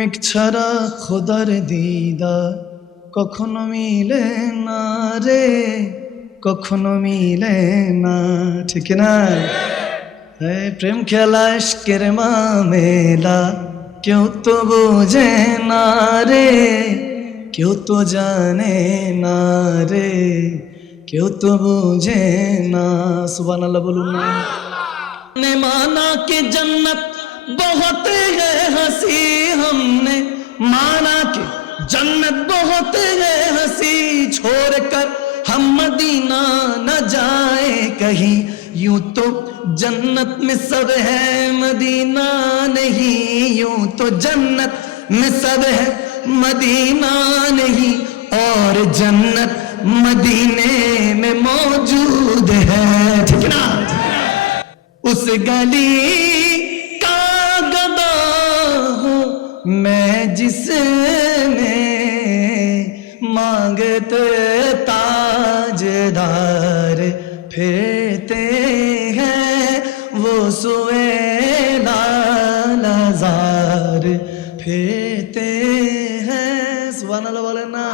প্রেমিক ছাড়া খোদার দিদার কখনো মিলে না রে, কখনো মিলে না, ঠিক না? প্রেম খেলা ইশকের মামেলা কেউ তো বোঝে না রে, কেউ তো জানে না রে, কেউ তো বোঝে না। সুবহানাল্লাহ বলুন না। ने माना कि जन्नत बहुत है हंसी, हमने माना कि जन्नत बहुत है हंसी, छोड़कर हम मदीना न जाए कहीं, यूं तो जन्नत में सब है मदीना नहीं, यूं तो जन्नत में सब है मदीना नहीं, और जन्नत मदीने में मौजूद है, ठीक ना? उस गली का गदा हूँ मैं जिसमें मांगते ताजदार फिरते हैं, वो सुए लालजार फिरते हैं। सुबहानाल्लाह बोलें ना।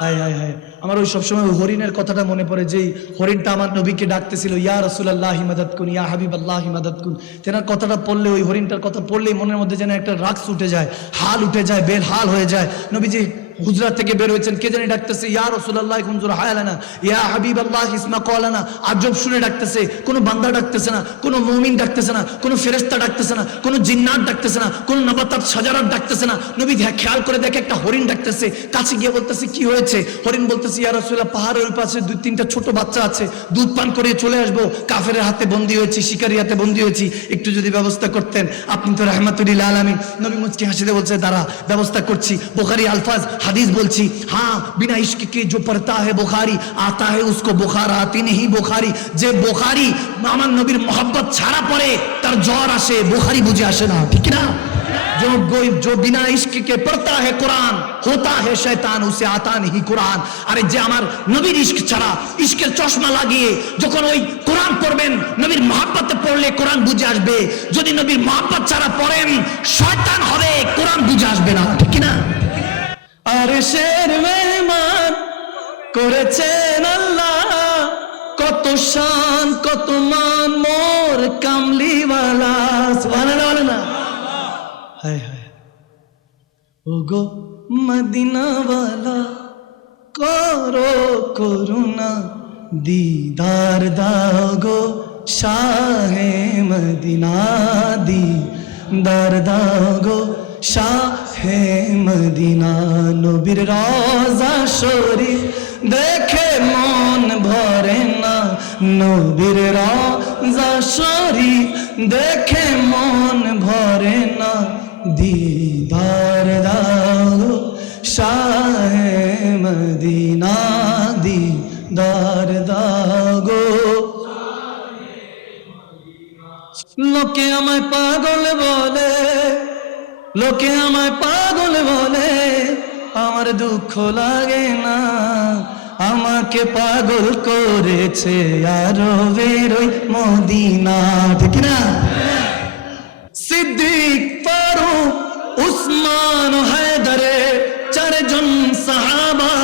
हाय हाय हाय, আমার ওই সবসময় হরিণের কথাটা মনে পড়ে, যেই হরিণটা আমার নবীকে ডাকতেছিল, ইয়া রাসূলুল্লাহি মাদাদ কুন, ইয়া হাবিবাল্লাহি মাদাদ কুন। তেনার কথাটা পড়লে, ওই হরিণটার কথা পড়লেই মনের মধ্যে যেন একটা রাগ উঠে যায়, হাল উঠে যায়, বেহাল হয়ে যায়। নবীজি হুজরা থেকে বের হয়েছেন, কে জানি ডাকতেছে, ইয়া রাসূলুল্লাহ কুনজুর হায়ালানা, ইয়া হাবিবাল্লাহ ইসমা কওলানা। আজব শুনে ডাকতেছে, কোনো বান্দা ডাকতেছে না, কোনো মুমিন ডাকতেছে না, কোনো ফেরেশতা ডাকতেছে না, কোনো জিন্নাত ডাকতেছে না, কোনো নবাতাত শাজারাত ডাকতেছে না। নবী খেয়াল করে দেখে একটা হরিণ ডাকতেছে, কাছে গিয়ে বলতেছে কি হয়েছে? হরিণ বলতেছে, ইয়া রাসূলুল্লাহ, পাহাড়ের ওই পাশে 2-3টা ছোট বাচ্চা আছে, দুধ পান করে চলে আসবো, কাফেরের হাতে বন্দী হয়েছি, শিকারী হাতে বন্দী হয়েছি, একটু যদি ব্যবস্থা করতেন, আপনি তো রাহমাতুল লিল আলামিন। নবী মুচকি হাসিতে বলছে, দাঁড়া, ব্যবস্থা করছি। বুখারী আলফাজ হাদিস বলছি, हाँ बिना इश्क के जो पढ़ता है बुखारी आता है उसको बुखार आती नहीं बुखारी। যে বুখারী আমার নবীর मोहब्बत ছাড়া পড়ে তার জ্বর আসে, বুখারী বুঝে আসে না, ঠিক না? जो बिना इश्क के पढ़ता है कुरान होता है शैतान उसे आता नहीं कुरान। अरे যে আমার নবীর ইশক ছাড়া, ইশকের চশমা লাগিয়ে যখন ওই কোরআন পড়বেন, নবীর मोहब्बते পড়লে কোরআন বুঝে আসবে। যদি নবীর मोहब्बत ছাড়া পড়েন, শয়তান হবে, কোরআন বুঝে আসবে না, ঠিক না? আরশের মেহমান করেছেন আল্লাহ, কত শান কত মান মোর কামলিওয়ালা। সুবহানাল্লাহ বলে না? হায় হায়, ওগো মদিনাওয়ালা করো করুণা, দিদার দাও গো শাহে মদিনা, দিদার দাও গো শাহে মদিনা। নবীর রওজা শরীফ দেখে মন ভরে না, নবীর রওজা শরীফ দেখে মন ভরে না, দিদার দাও শাহে মদিনা, দিদার দাও গো। লোকে আমায় পাগল বলে, লোকে আমায় পাগল বলে, আমার দুঃখ লাগে না, আমাকে পাগল করেছে আরবের ওই মদিনা, ঠিক না? সিদ্দিক, ফারুক, উসমান, হায়দারে চারজন সাহাবা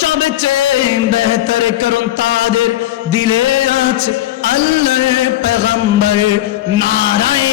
সবচেয়ে বেহতর, কারণ তাদের দিলে আছে আল্লাহর পয়গম্বর নারায়ে